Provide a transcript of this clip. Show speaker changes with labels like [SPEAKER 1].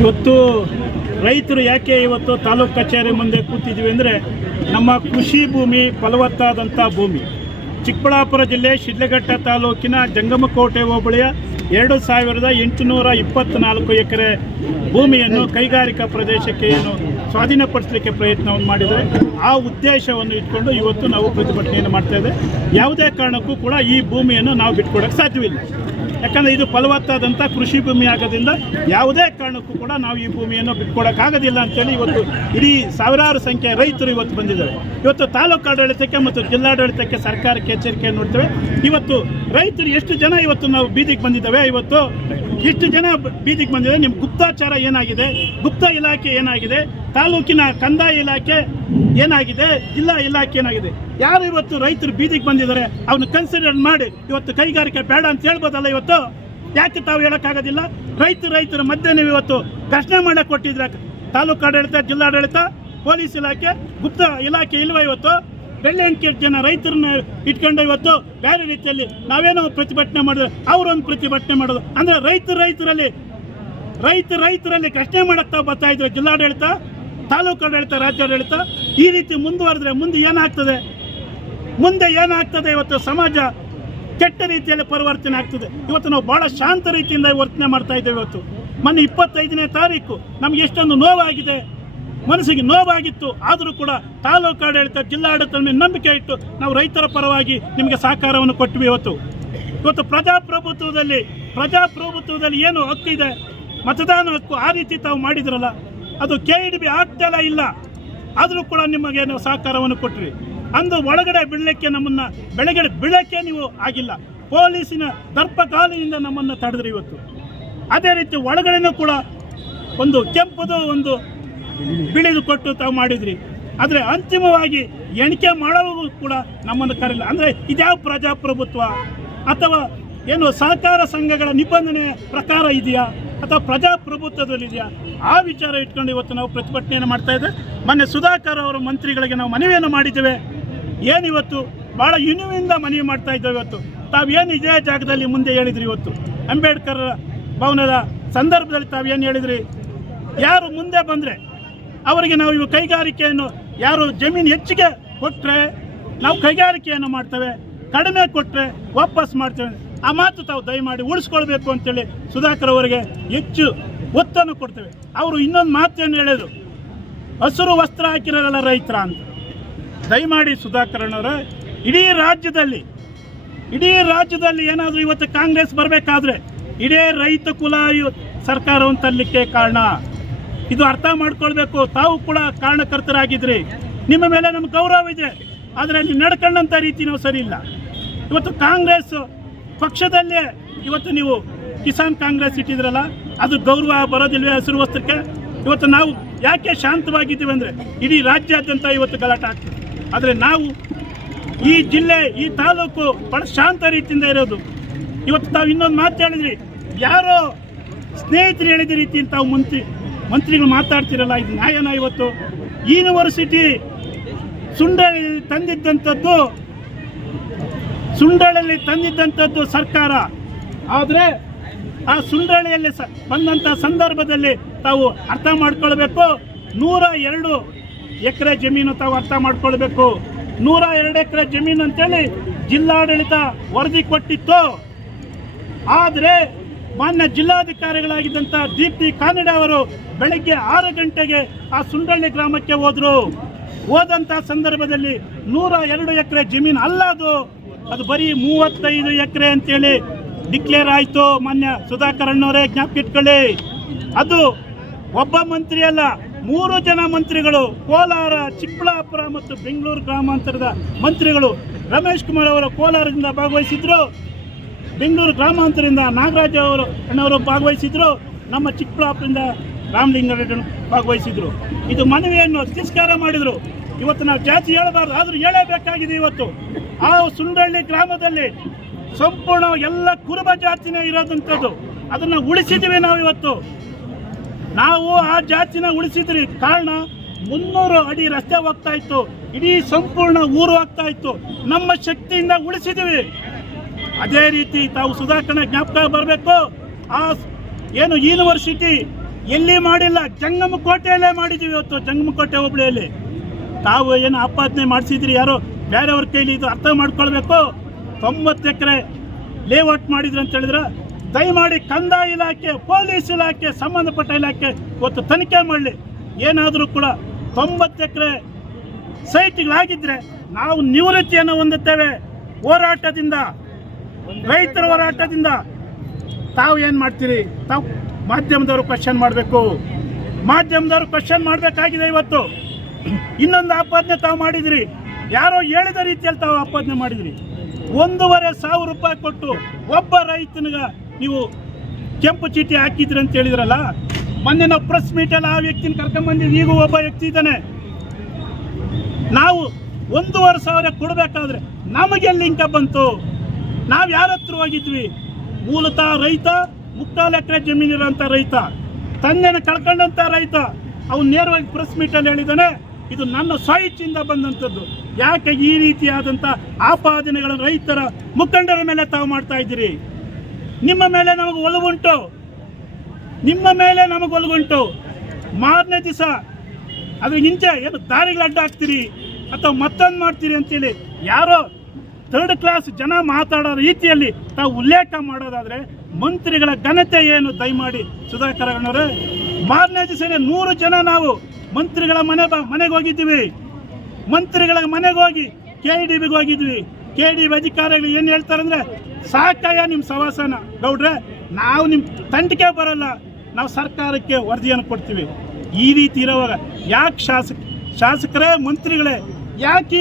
[SPEAKER 1] ಇವತ್ತು ರೈತರು ಯಾಕೆ ಇವತ್ತು ತಾಲೂಕು ಕಚೇರಿ ಮುಂದೆ ಕೂತಿದ್ದೀವಿ ಅಂದರೆ ನಮ್ಮ ಕೃಷಿ ಭೂಮಿ ಫಲವತ್ತಾದಂಥ ಭೂಮಿ. ಚಿಕ್ಕಬಳ್ಳಾಪುರ ಜಿಲ್ಲೆ ಶಿಡ್ಲಘಟ್ಟ ತಾಲೂಕಿನ ಜಂಗಮಕೋಟೆ ಹೋಬಳಿಯ ಎರಡು ಸಾವಿರದ ಎಂಟುನೂರ ಇಪ್ಪತ್ತ್ನಾಲ್ಕು ಎಕರೆ ಭೂಮಿಯನ್ನು ಕೈಗಾರಿಕಾ ಪ್ರದೇಶಕ್ಕೆ ಏನು ಸ್ವಾಧೀನಪಡಿಸಲಿಕ್ಕೆ ಪ್ರಯತ್ನವನ್ನು ಮಾಡಿದರೆ ಆ ಉದ್ದೇಶವನ್ನು ಇಟ್ಕೊಂಡು ಇವತ್ತು ನಾವು ಪ್ರತಿಭಟನೆಯನ್ನು ಮಾಡ್ತಾ ಯಾವುದೇ ಕಾರಣಕ್ಕೂ ಕೂಡ ಈ ಭೂಮಿಯನ್ನು ನಾವು ಬಿಟ್ಕೊಡೋಕ್ಕೆ ಸಾಧ್ಯವಿಲ್ಲ. ಯಾಕಂದರೆ ಇದು ಫಲವತ್ತಾದಂಥ ಕೃಷಿ ಭೂಮಿ ಆಗೋದ್ರಿಂದ ಯಾವುದೇ ಕಾರಣಕ್ಕೂ ಕೂಡ ನಾವು ಈ ಭೂಮಿಯನ್ನು ಬಿಟ್ಕೊಡೋಕ್ಕಾಗೋದಿಲ್ಲ ಅಂತೇಳಿ ಇವತ್ತು ಇಡೀ ಸಾವಿರಾರು ಸಂಖ್ಯೆಯ ರೈತರು ಇವತ್ತು ಬಂದಿದ್ದಾರೆ. ಇವತ್ತು ತಾಲೂಕು ಆಡಳಿತಕ್ಕೆ ಮತ್ತು ಜಿಲ್ಲಾಡಳಿತಕ್ಕೆ ಸರ್ಕಾರಕ್ಕೆ ಎಚ್ಚರಿಕೆ ನೋಡ್ತೇವೆ. ಇವತ್ತು ರೈತರು ಎಷ್ಟು ಜನ ಇವತ್ತು ನಾವು ಬೀದಿಗೆ ಬಂದಿದ್ದಾವೆ? ಇವತ್ತು ಎಷ್ಟು ಜನ ಬೀದಿಗೆ ಬಂದಿದೆ ನಿಮ್ಮ ಗುಪ್ತಾಚಾರ ಏನಾಗಿದೆ? ಗುಪ್ತ ಇಲಾಖೆ ಏನಾಗಿದೆ? ತಾಲೂಕಿನ ಕಂದಾಯ ಇಲಾಖೆ ಏನಾಗಿದೆ? ಜಿಲ್ಲಾ ಇಲಾಖೆ ಏನಾಗಿದೆ? ಯಾರು ಇವತ್ತು ರೈತರು ಬೀದಿಗೆ ಬಂದಿದ್ದಾರೆ ಅವನ್ನ ಕನ್ಸಿಡರ್ ಮಾಡಿ, ಇವತ್ತು ಕೈಗಾರಿಕೆ ಬೇಡ ಅಂತ ಹೇಳ್ಬೋದಲ್ಲ ಇವತ್ತು? ಯಾಕೆ ತಾವು ಹೇಳೋಕ್ಕಾಗೋದಿಲ್ಲ? ರೈತ ರೈತರ ಮಧ್ಯೆ ನೀವು ಇವತ್ತು ಘರ್ಷಣೆ ಮಾಡಕ್ಕೆ ಕೊಟ್ಟಿದ್ರೆ ತಾಲೂಕು ಆಡಳಿತ, ಜಿಲ್ಲಾಡಳಿತ, ಪೊಲೀಸ್ ಇಲಾಖೆ, ಗುಪ್ತ ಇಲಾಖೆ ಇಲ್ವಾ ಇವತ್ತು? ಬೆಳ್ಳೆ ಅಂಕಿ ಜನ ರೈತರನ್ನ ಇಟ್ಕೊಂಡು ಇವತ್ತು ಬೇರೆ ರೀತಿಯಲ್ಲಿ ನಾವೇನೋ ಪ್ರತಿಭಟನೆ ಮಾಡಿದ್ರೆ ಅವರೊಂದು ಪ್ರತಿಭಟನೆ ಮಾಡೋದು. ಅಂದ್ರೆ ರೈತ ರೈತರಲ್ಲಿ ರೈತ ರೈತರಲ್ಲಿ ಪ್ರಶ್ನೆ ಮಾಡಕ್ ತಾವು ಬರ್ತಾ ಇದ್ರೆ ಜಿಲ್ಲಾಡಳಿತ, ತಾಲೂಕು ಆಡಳಿತ, ರಾಜ್ಯಾಡಳಿತ ಈ ರೀತಿ ಮುಂದುವರೆದ್ರೆ ಮುಂದೆ ಏನಾಗ್ತದೆ? ಮುಂದೆ ಏನಾಗ್ತದೆ ಇವತ್ತು ಸಮಾಜ ಕೆಟ್ಟ ರೀತಿಯಲ್ಲಿ ಪರಿವರ್ತನೆ ಆಗ್ತದೆ. ಇವತ್ತು ನಾವು ಬಹಳ ಶಾಂತ ರೀತಿಯಿಂದ ವರ್ತನೆ ಮಾಡ್ತಾ ಇದ್ದೇವೆ ಇವತ್ತು. ಮೊನ್ನೆ ಇಪ್ಪತ್ತೈದನೇ ತಾರೀಕು ನಮ್ಗೆ ಎಷ್ಟೊಂದು ನೋವಾಗಿದೆ. ಮನಸ್ಸಿಗೆ ನೋವಾಗಿತ್ತು. ಆದರೂ ಕೂಡ ತಾಲೂಕು ಆಡಳಿತ ಜಿಲ್ಲಾಡಳಿತದ ಮೇಲೆ ನಂಬಿಕೆ ಇಟ್ಟು ನಾವು ರೈತರ ಪರವಾಗಿ ನಿಮಗೆ ಸಹಕಾರವನ್ನು ಕೊಟ್ವಿ ಇವತ್ತು. ಇವತ್ತು ಪ್ರಜಾಪ್ರಭುತ್ವದಲ್ಲಿ ಪ್ರಜಾಪ್ರಭುತ್ವದಲ್ಲಿ ಏನು ಹಕ್ಕು ಇದೆ? ಮತದಾನ ಹಕ್ಕು ಆ ರೀತಿ ತಾವು ಮಾಡಿದ್ರಲ್ಲ, ಅದು ಕೆ ಇ ಬಿ ಆಗ್ತಲ್ಲ ಇಲ್ಲ. ಆದರೂ ಕೂಡ ನಿಮಗೆ ನಾವು ಸಹಕಾರವನ್ನು ಕೊಟ್ರಿ ಅಂದು ಒಳಗಡೆ ಬೀಳಲಿಕ್ಕೆ ನಮ್ಮನ್ನು ಬೆಳಗಡೆ ಬೀಳಕ್ಕೆ ನೀವು ಆಗಿಲ್ಲ. ಪೊಲೀಸಿನ ದರ್ಪಕಾಲಿನಿಂದ ನಮ್ಮನ್ನು ತಡೆದ್ರಿ ಇವತ್ತು. ಅದೇ ರೀತಿ ಒಳಗಡೆನೂ ಕೂಡ ಒಂದು ಕೆಂಪುದು ಒಂದು ಬಿಳಿದು ಕೊಟ್ಟು ತಾವು ಮಾಡಿದ್ರಿ. ಆದರೆ ಅಂತಿಮವಾಗಿ ಎಣಿಕೆ ಮಾಡೋವು ಕೂಡ ನಮ್ಮನ್ನು ಕರೆಯಲ್ಲ ಅಂದರೆ ಇದ್ಯಾವ ಪ್ರಜಾಪ್ರಭುತ್ವ ಅಥವಾ ಏನು ಸಹಕಾರ ಸಂಘಗಳ ನಿಬಂಧನೆ ಪ್ರಕಾರ ಇದೆಯಾ ಅಥವಾ ಪ್ರಜಾಪ್ರಭುತ್ವದಲ್ಲಿದೆಯಾ ಆ ವಿಚಾರ ಇಟ್ಕೊಂಡು ಇವತ್ತು ನಾವು ಪ್ರತಿಭಟನೆಯನ್ನು ಮಾಡ್ತಾ ಇದ್ದೇವೆ ಮೊನ್ನೆ ಸುಧಾಕರ್ ಅವರ ಮಂತ್ರಿಗಳಿಗೆ ನಾವು ಮನವಿಯನ್ನು ಮಾಡಿದ್ದೇವೆ. ಏನಿವತ್ತು? ಭಾಳ ಇನುವಿಂದ ಮನವಿ ಮಾಡ್ತಾ ಇದ್ದೇವೆ ಇವತ್ತು. ತಾವೇನು ಇದೇ ಜಾಗದಲ್ಲಿ ಮುಂದೆ ಹೇಳಿದ್ರಿ ಇವತ್ತು? ಅಂಬೇಡ್ಕರ್ ಭವನದ ಸಂದರ್ಭದಲ್ಲಿ ತಾವೇನು ಹೇಳಿದ್ರಿ? ಯಾರು ಮುಂದೆ ಬಂದರೆ ಅವರಿಗೆ ನಾವು ಇವು ಕೈಗಾರಿಕೆಯನ್ನು ಯಾರು ಜಮೀನು ಹೆಚ್ಚಿಗೆ ಕೊಟ್ಟರೆ ನಾವು ಕೈಗಾರಿಕೆಯನ್ನು ಮಾಡ್ತೇವೆ, ಕಡಿಮೆ ಕೊಟ್ಟರೆ ವಾಪಸ್ ಮಾಡ್ತೇವೆ. ಆ ಮಾತು ತಾವು ದಯಮಾಡಿ ಉಳಿಸ್ಕೊಳ್ಬೇಕು ಅಂತೇಳಿ ಸುಧಾಕರ್ ಅವರಿಗೆ ಹೆಚ್ಚು ಒತ್ತನ್ನು ಕೊಡ್ತೇವೆ. ಅವರು ಇನ್ನೊಂದು ಮಾತನ್ನು ಹೇಳಿದರು, ಹಸಿರು ವಸ್ತ್ರ ಹಾಕಿರೋಲ್ಲ ರೈತರ ಅಂತ. ದಯಮಾಡಿ ಸುಧಾಕರಣ್ಣವರ ಇಡೀ ರಾಜ್ಯದಲ್ಲಿ ಇಡೀ ರಾಜ್ಯದಲ್ಲಿ ಏನಾದರೂ ಇವತ್ತು ಕಾಂಗ್ರೆಸ್ ಬರಬೇಕಾದ್ರೆ ಇಡೀ ರೈತ ಕುಲ ಸರ್ಕಾರವನ್ನು ತರಲಿಕ್ಕೆ ಕಾರಣ. ಇದು ಅರ್ಥ ಮಾಡ್ಕೊಳ್ಬೇಕು. ತಾವು ಕೂಡ ಕಾರಣಕರ್ತರಾಗಿದ್ರಿ. ನಿಮ್ಮ ಮೇಲೆ ನಮ್ಗೆ ಗೌರವ ಇದೆ. ಆದರೆ ನೀವು ನಡ್ಕೊಂಡಂಥ ರೀತಿ ನಾವು ಸರಿ ಇಲ್ಲ. ಇವತ್ತು ಕಾಂಗ್ರೆಸ್ ಪಕ್ಷದಲ್ಲೇ ಇವತ್ತು ನೀವು ಕಿಸಾನ್ ಕಾಂಗ್ರೆಸ್ ಇಟ್ಟಿದ್ರಲ್ಲ, ಅದು ಗೌರವ ಬರೋದಿಲ್ವೇ ಹಸಿರು ವಸ್ತ್ರಕ್ಕೆ? ಇವತ್ತು ನಾವು ಯಾಕೆ ಶಾಂತವಾಗಿದ್ದೀವಿ ಅಂದರೆ ಇಡೀ ರಾಜ್ಯಾದ್ಯಂತ ಇವತ್ತು ಗಲಾಟೆ ಆಗ್ತದೆ. ಆದರೆ ನಾವು ಈ ಜಿಲ್ಲೆ, ಈ ತಾಲೂಕು ಬಹಳ ಶಾಂತ ರೀತಿಯಿಂದ ಇರೋದು. ಇವತ್ತು ತಾವು ಇನ್ನೊಂದು ಮಾತು ಹೇಳಿದ್ರಿ. ಯಾರೋ ಸ್ನೇಹಿತರು ಹೇಳಿದ ರೀತಿ ತಾವು ಮಂತ್ರಿ, ಮಂತ್ರಿಗಳು ಮಾತಾಡ್ತಿರಲ್ಲ, ಇದು ನ್ಯಾಯನ ಇವತ್ತು. ಯೂನಿವರ್ಸಿಟಿ ಸುಂಡಳಿ ತಂದಿದ್ದಂಥದ್ದು ಸುಂಡಳಲ್ಲಿ ತಂದಿದ್ದಂಥದ್ದು ಸರ್ಕಾರ. ಆದರೆ ಆ ಸುಂಡಳಿಯಲ್ಲಿ ಸ ಬಂದಂಥ ಸಂದರ್ಭದಲ್ಲಿ ತಾವು ಅರ್ಥ ಮಾಡ್ಕೊಳ್ಬೇಕು. ನೂರ ಎರಡು ಎಕರೆ ಜಮೀನು ತಾವು ಅರ್ಥ ಮಾಡ್ಕೊಳ್ಬೇಕು. ನೂರ ಎರಡು ಎಕರೆ ಜಮೀನು ಅಂತೇಳಿ ಜಿಲ್ಲಾಡಳಿತ ವರದಿ ಕೊಟ್ಟಿತ್ತು. ಆದರೆ ಮಾನ್ಯ ಜಿಲ್ಲಾಧಿಕಾರಿಗಳಾಗಿದ್ದಂಥ ದೀಪ್ತಿ ಕಾನಡೆ ಅವರು ಬೆಳಗ್ಗೆ ಆರು ಗಂಟೆಗೆ ಆ ಸುಂಡಳ್ಳಿ ಗ್ರಾಮಕ್ಕೆ ಹೋದರು. ಹೋದಂಥ ಸಂದರ್ಭದಲ್ಲಿ ನೂರ ಎರಡು ಎಕರೆ ಜಮೀನು ಅಲ್ಲ ಅದು. ಅದು ಬರೀ ಮೂವತ್ತೈದು ಎಕರೆ ಅಂತೇಳಿ ಡಿಕ್ಲೇರ್ ಆಯಿತು. ಮಾನ್ಯ ಸುಧಾಕರ್ ಅಣ್ಣವರೇ ಜ್ಞಾಪಕ ಇಟ್ಕೊಳ್ಳಿ. ಅದು ಒಬ್ಬ ಮಂತ್ರಿ ಅಲ್ಲ ಮೂರು ಜನ ಮಂತ್ರಿಗಳು, ಕೋಲಾರ, ಚಿಕ್ಕಬಳ್ಳಾಪುರ ಮತ್ತು ಬೆಂಗಳೂರು ಗ್ರಾಮಾಂತರದ ಮಂತ್ರಿಗಳು ರಮೇಶ್ ಕುಮಾರ್ ಅವರು ಕೋಲಾರದಿಂದ ಭಾಗವಹಿಸಿದ್ರು. ಬೆಂಗಳೂರು ಗ್ರಾಮಾಂತರದಿಂದ ನಾಗರಾಜ ಅವರು, ಅಣ್ಣವರು ಭಾಗವಹಿಸಿದ್ರು. ನಮ್ಮ ಚಿಕ್ಕಬಳ್ಳಾಪುರದಿಂದ ರಾಮಲಿಂಗಾರೆಡ್ಡಿ ಭಾಗವಹಿಸಿದ್ರು. ಇದು ಮನವಿಯನ್ನು ತಿರಸ್ಕಾರ ಮಾಡಿದ್ರು. ಇವತ್ತು ನಾವು ಜಾತಿ ಹೇಳಬಾರ್ದು, ಆದ್ರೂ ಹೇಳಬೇಕಾಗಿದೆ ಇವತ್ತು. ಆ ಸುಂಡಳ್ಳಿ ಗ್ರಾಮದಲ್ಲಿ ಸಂಪೂರ್ಣ ಎಲ್ಲ ಕುರುಬ ಜಾತಿನೇ ಇರೋದಂಥದ್ದು. ಅದನ್ನು ಉಳಿಸಿದ್ವಿ ನಾವು ಇವತ್ತು ನಾವು ಆ ಜಾತಿನ ಉಳಿಸಿದ್ರಿ. ಕಾರಣ ಮುನ್ನೂರು ಅಡಿ ರಸ್ತೆ ಹೋಗ್ತಾ ಇತ್ತು. ಇಡೀ ಸಂಪೂರ್ಣ ಊರು ಹೋಗ್ತಾ ಇತ್ತು. ನಮ್ಮ ಶಕ್ತಿಯಿಂದ ಉಳಿಸಿದ್ವಿ. ಅದೇ ರೀತಿ ತಾವು ಸುಧಾಕರಣ ಜ್ಞಾಪಕ ಬರಬೇಕು. ಆ ಏನು ಯೂನಿವರ್ಸಿಟಿ ಎಲ್ಲಿ ಮಾಡಿಲ್ಲ? ಜಂಗಮ ಕೋಟೆಯಲ್ಲೇ ಮಾಡಿದ್ದೀವಿ ಇವತ್ತು ಜಂಗಮ ಕೋಟೆ ಹೋಬಳಿಯಲ್ಲಿ. ತಾವು ಏನು ಆಪಾದನೆ ಮಾಡಿಸಿದ್ರಿ ಯಾರೋ? ಬೇರೆಯವ್ರ ಕೈಲಿ ಇದು ಅರ್ಥ ಮಾಡ್ಕೊಳ್ಬೇಕು. ತೊಂಬತ್ತು ಎಕರೆ ಲೇಔಟ್ ಮಾಡಿದ್ರು ಅಂತ ಹೇಳಿದ್ರೆ? ದಯಮಾಡಿ ಕಂದಾಯ ಇಲಾಖೆ, ಪೊಲೀಸ್ ಇಲಾಖೆ, ಸಂಬಂಧಪಟ್ಟ ಇಲಾಖೆ ಇವತ್ತು ತನಿಖೆ ಮಾಡಲಿ. ಏನಾದರೂ ಕೂಡ ತೊಂಬತ್ತು ಎಕರೆ ಸೈಟ್ಗಳಾಗಿದ್ದರೆ ನಾವು ನಿವೃತ್ತಿಯನ್ನು ಹೊಂದುತ್ತೇವೆ. ಹೋರಾಟದಿಂದ, ರೈತರ ಹೋರಾಟದಿಂದ ತಾವು ಏನು ಮಾಡ್ತೀರಿ? ತಾವು ಮಾಧ್ಯಮದವರು ಕ್ವಶನ್ ಮಾಡಬೇಕು. ಮಾಧ್ಯಮದವರು ಕ್ವಶನ್ ಮಾಡಬೇಕಾಗಿದೆ ಇವತ್ತು. ಇನ್ನೊಂದು ಆಪಾದನೆ ತಾವು ಮಾಡಿದ್ರಿ. ಯಾರೋ ಹೇಳಿದ ರೀತಿಯಲ್ಲಿ ತಾವು ಆಪಾದನೆ ಮಾಡಿದ್ರಿ. ಒಂದೂವರೆ ಸಾವಿರ ರೂಪಾಯಿ ಕೊಟ್ಟು ಒಬ್ಬ ರೈತನಿಗ ನೀವು ಕೆಂಪು ಚೀಟಿ ಹಾಕಿದ್ರಿ ಅಂತ ಹೇಳಿದ್ರಲ್ಲ, ಮೊನ್ನೆ ನಾವು ಪ್ರೆಸ್ ಮೀಟಲ್ಲಿ ಆ ವ್ಯಕ್ತಿನ ಕರ್ಕೊಂಬಂದಿದ್ದು, ಈಗ ಒಬ್ಬ ವ್ಯಕ್ತಿ ಇದ್ದಾನೆ. ನಾವು ಒಂದೂವರೆ ಸಾವಿರ ಕೊಡಬೇಕಾದ್ರೆ ನಮಗೆ ಲಿಂಕ ಬಂತು. ನಾವು ಯಾರ ಹತ್ರ ಹೋಗಿದ್ವಿ? ಮೂಲತಃ ರೈತ, ಮುಕ್ಕಾಲು ಎಕರೆ ಜಮೀನಿರೋಂಥ ರೈತ, ತಂದೆನ ಕಳ್ಕೊಂಡಂಥ ರೈತ. ಅವ್ನು ನೇರವಾಗಿ ಪ್ರೆಸ್ ಮೀಟಲ್ಲಿ ಹೇಳಿದ್ದಾನೆ ಇದು ನನ್ನ ಸ್ವಇಚ್ಛೆಯಿಂದ ಬಂದಂಥದ್ದು ಯಾಕೆ ಈ ರೀತಿಯಾದಂಥ ಆಪಾದನೆಗಳ ರೈತರ ಮುಖಂಡರ ಮೇಲೆ ತಾವು ಮಾಡ್ತಾ ಇದ್ದೀರಿ? ನಿಮ್ಮ ಮೇಲೆ ನಮಗೆ ಒಲವುಂಟು. ನಿಮ್ಮ ಮೇಲೆ ನಮಗೆ ಒಲಗುಂಟು ಮಾರನೇ ದಿವಸ ಅದ್ರ ಹಿಂಚೆ ಏನು ದಾರಿಗಳು ಅಡ್ಡ ಹಾಕ್ತೀರಿ, ಅಥವಾ ಮತ್ತೊಂದು ಮಾಡ್ತೀರಿ ಅಂತೇಳಿ ಯಾರೋ ಥರ್ಡ್ ಕ್ಲಾಸ್ ಜನ ಮಾತಾಡೋ ರೀತಿಯಲ್ಲಿ ತಾವು ಉಲ್ಲೇಖ ಮಾಡೋದಾದರೆ ಮಂತ್ರಿಗಳ ಘನತೆ ಏನು ದಯಮಾಡಿ, ಸುಧಾಕರ ಅಣ್ಣವ್ರೆ ಮಾರನೇ ದಿವಸನೇ ನೂರು ಜನ ನಾವು ಮಂತ್ರಿಗಳ ಮನೆ ಬ, ಮನೆಗೆ ಹೋಗಿದ್ದೀವಿ. ಮಂತ್ರಿಗಳ ಮನೆಗೆ ಹೋಗಿ ಕೆ ಡಿ ಬಿಗೆ ಹೋಗಿದ್ವಿ ಕೆ ಡಿ ಅಧಿಕಾರಿಗಳು ಏನು ಹೇಳ್ತಾರೆ ಅಂದ್ರೆ ಸಾಕಯ್ಯ ನಿಮ್ಮ ಸವಾಸನ. ಗೌಡ್ರೆ, ನಾವು ನಿಮ್ಮ ತಂಟಿಕೆ ಬರಲ್ಲ, ನಾವು ಸರ್ಕಾರಕ್ಕೆ ವರದಿಯನ್ನು ಕೊಡ್ತೀವಿ. ಈ ರೀತಿ ಇರೋವಾಗ ಯಾಕೆ ಶಾಸಕ ಶಾಸಕರೇ, ಮಂತ್ರಿಗಳೇ, ಯಾಕೆ